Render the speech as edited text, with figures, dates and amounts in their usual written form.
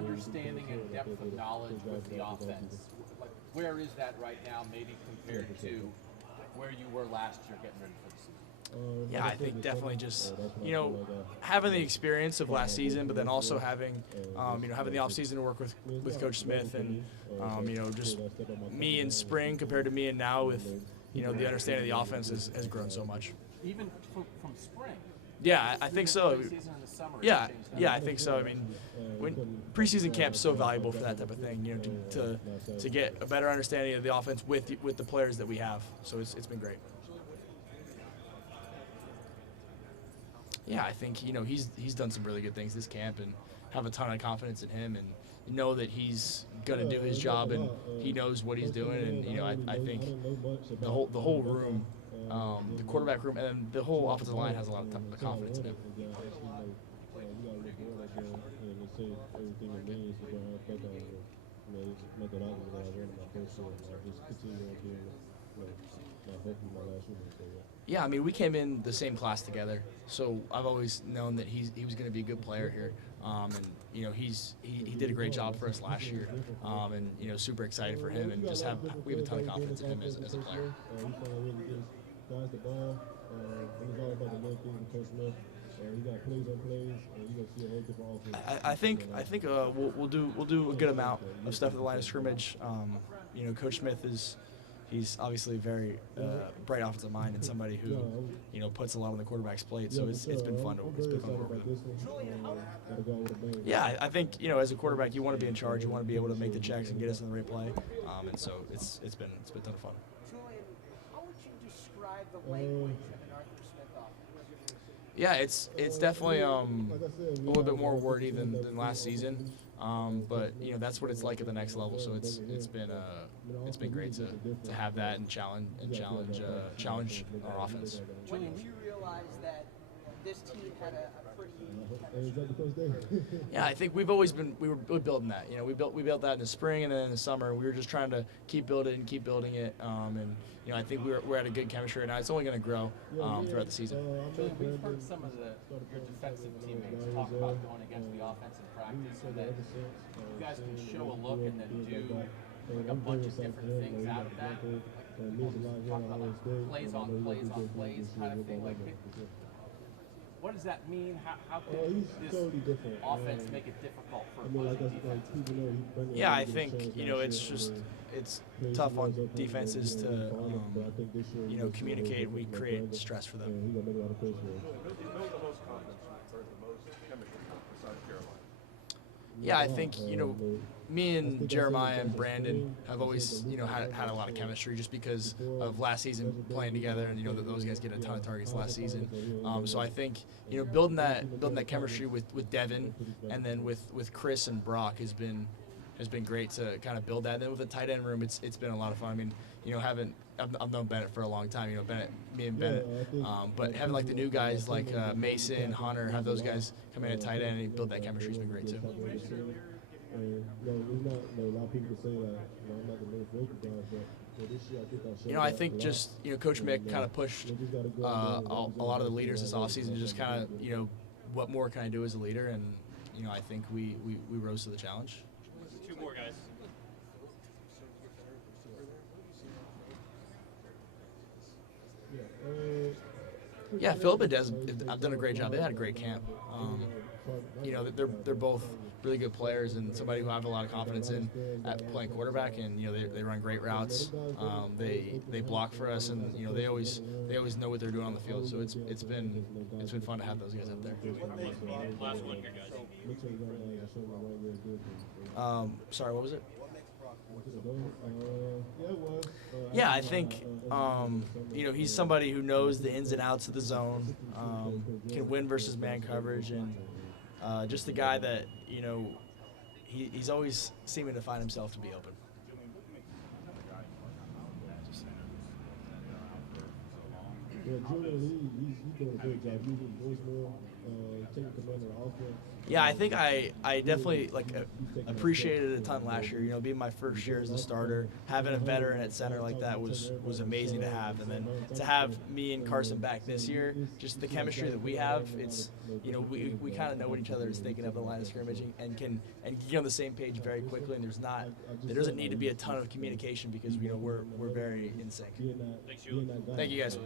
understanding and depth of knowledge with the offense? Like, where is that right now, maybe compared to where you were last year getting ready for the season? Yeah, I think definitely just, having the experience of last season, but then also having, having the offseason to work with Coach Smith and, just me in spring compared to me and now with, the understanding of the offense has grown so much. Even from spring? Yeah, I think so. Preseason in the summer, Yeah, I think so. I mean, when preseason camp's so valuable for that type of thing, to get a better understanding of the offense with the players that we have. So it's been great. Yeah, I think he's done some really good things this camp, and have a ton of confidence in him, and know that he's gonna do his job, and he knows what he's doing. And I think the whole room, the quarterback room, and then the whole offensive line has a lot of confidence in him. Yeah, I mean, we came in the same class together, so I've always known that he was going to be a good player here, and he did a great job for us last year, and super excited for him, and we have a ton of confidence in him as a player. I think we'll do a good amount of stuff at the line of scrimmage. Coach Smith he's obviously a very bright offensive mind and somebody who puts a lot on the quarterback's plate. So it's been fun to work with him. Yeah, I think as a quarterback you want to be in charge. You want to be able to make the checks and get us in the right play. And so it's been a ton of fun. Julian, how would you describe the language of an Arthur Smith offense? Yeah, it's definitely a little bit more wordy than last season, but that's what it's like at the next level. So it's been great to have that and challenge our offense. When did you realize that this team had a pretty chemistry? Yeah, I think we were building that. We built that in the spring and then in the summer. We were just trying to keep building it, and I think we're at a good chemistry right now. It's only going to grow throughout the season. Julian, we've heard some of your defensive teammates talk about going against the offense in practice, so that you guys can show a look and then do like a bunch of different things out of that. Like people just talk about like plays on plays kind of thing. Like, what does that mean? How can this offense make it difficult for opposing defenses? Yeah, I think it's tough on defenses to communicate. We create stress for them. Yeah, I think me and Jeremiah and Brandon have always had a lot of chemistry just because of last season playing together, and that those guys get a ton of targets last season. So I think building that chemistry with Devin and then with Chris and Brock has been great to kind of build that. And then with the tight end room, it's been a lot of fun. I mean, I've known Bennett for a long time. Me and Bennett, but having like the new guys like Mason, Hunter, have those guys come in at tight end and build that chemistry has been great too. I think just Coach Mick kind of pushed a lot of the leaders this offseason to just kind of what more can I do as a leader, and I think we rose to the challenge. Two more guys. Yeah, Philip and Des have done a great job. They had a great camp. They're both really good players and somebody who I have a lot of confidence in at playing quarterback. And they run great routes. They block for us, and they always know what they're doing on the field. So it's been fun to have those guys out there. Last one here, guys. Sorry, what was it? Yeah, I think he's somebody who knows the ins and outs of the zone, can win versus man coverage, and just a guy that he's always seeming to find himself to be open. Yeah, Julian, he's doing a great job. He's voicemail. Yeah, I think I definitely appreciated it a ton last year. You know, being my first year as a starter, having a veteran at center like that was amazing to have. And then to have me and Carson back this year, just the chemistry that we have, it's, you know, we kind of know what each other is thinking of the line of scrimmage and can get on the same page very quickly. And there doesn't need to be a ton of communication because, you know, we're very in sync. Thanks, Julian. Thank you guys.